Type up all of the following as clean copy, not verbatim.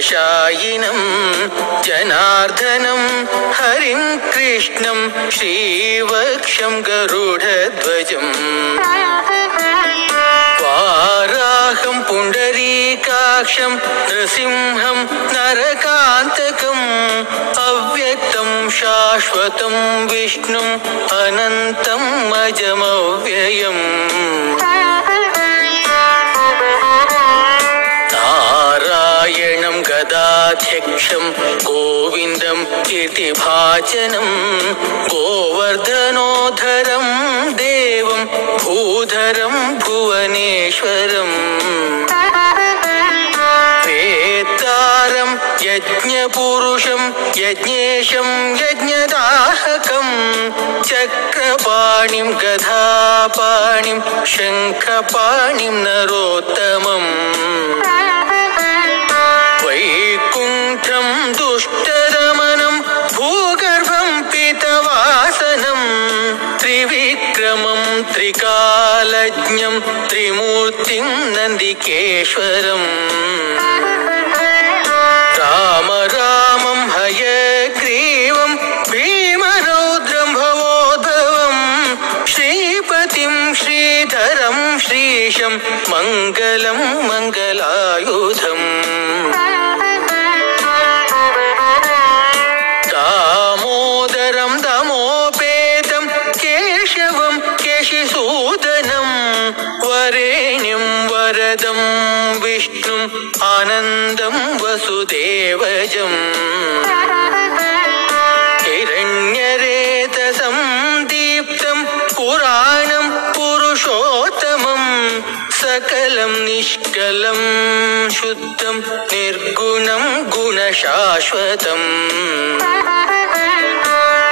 जनशायिनं जनार्दनं हरिं कृष्णं श्रीवक्षं गरुडध्वजम् वाराहं पुण्डरीकाक्षं नृसिंहं नरकान्तकम् अव्यक्तं शाश्वतं विष्णुम् अनन्तम् अजमव्ययम् नारायणं गदाध्यक्षं गोविन्दं कीर्तिभाजनं गोवर्धनोधरं देवं भूधरं भुवनेश्वरम् वेत्तारं यज्ञपुरुषं यज्ञेशं यज्ञदाहकं चक्रपाणिं गदापाणिं शङ्खपाणिं नरोत्तमम् वैकुण्ठं दुष्टदमनं भूगर्भं पीतवासनं त्रिविक्रमं त्रिकालज्ञं त्रिमूर्तिं नन्दिकेश्वरम् राम रामं हयग्रीवं भीमरौद्रं भवोद्भवं श्रीपतिं श्रीधरं श्रीशं मङ्गलं मङ्गलायुधम् दामोदरं दमोपेतं केशवं केशिसूदनं वरेण्यं वरदं विष्णुम् आनन्दं वसुदेवजम् हिरण्यरेतसं दीप्तं पुराणं पुरुषोत्तमं सकलं निष्कलं शुद्धं निर्गुणं गुणशाश्वतम्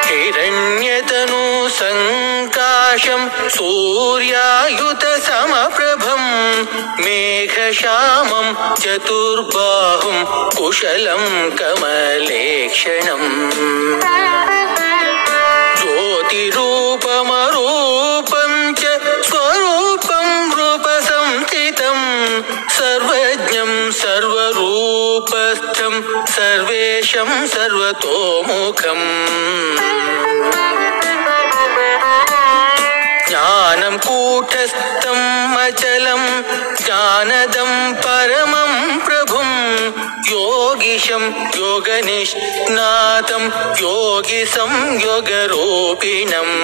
हिरण्यतनु संकाशं सूर्यायुतसमप्रभं मेघश्यामं चतुर्बाहुं कुशलं कमलेक्षणम् ज्योतिरूपमरूपं च स्वरूपं रूपसंस्थितं सर्वज्ञं सर्वरूपस्थं सर्वेशं सर्वतोमुखम् ज्ञानं कूटस्थं अचलं ज्ञानदं परमं प्रभुं योगीशं योगनिष्णातं योगिसं योगरूपिणम्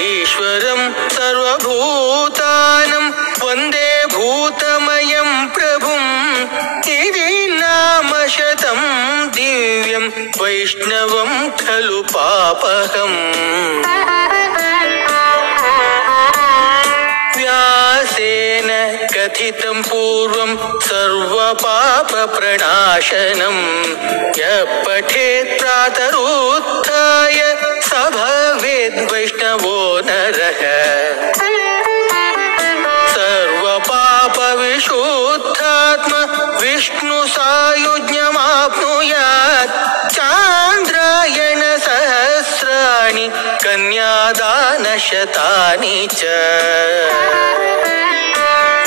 ईश्वरं सर्वभूतानं वन्दे भूतमयं प्रभुं इति नामशतं दिव्यं वैष्णवं खलु पापहम् व्यासेन कथितं पूर्वं सर्वपापप्रणाशनं यः पठेत् प्रातरुत्थाय स भवेद् वैष्णवो नरः सर्वपापविशुद्धात्मा विष्णुसायुज्यमाप्नुयात् चान्द्रायण सहस्राणि कन्यादानशतानि च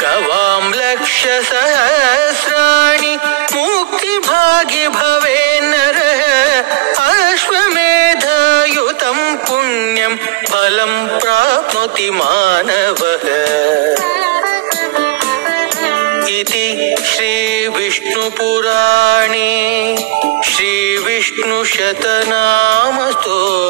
गवां लक्षसहस्राणि मुक्तिभागी भवेन्नरः अश्वमेधयुतं पुण्यं फलं प्राप्नोति मानवः इति श्रीविष्णुपुराणे श्रीविष्णुशतनामस्तोत्रे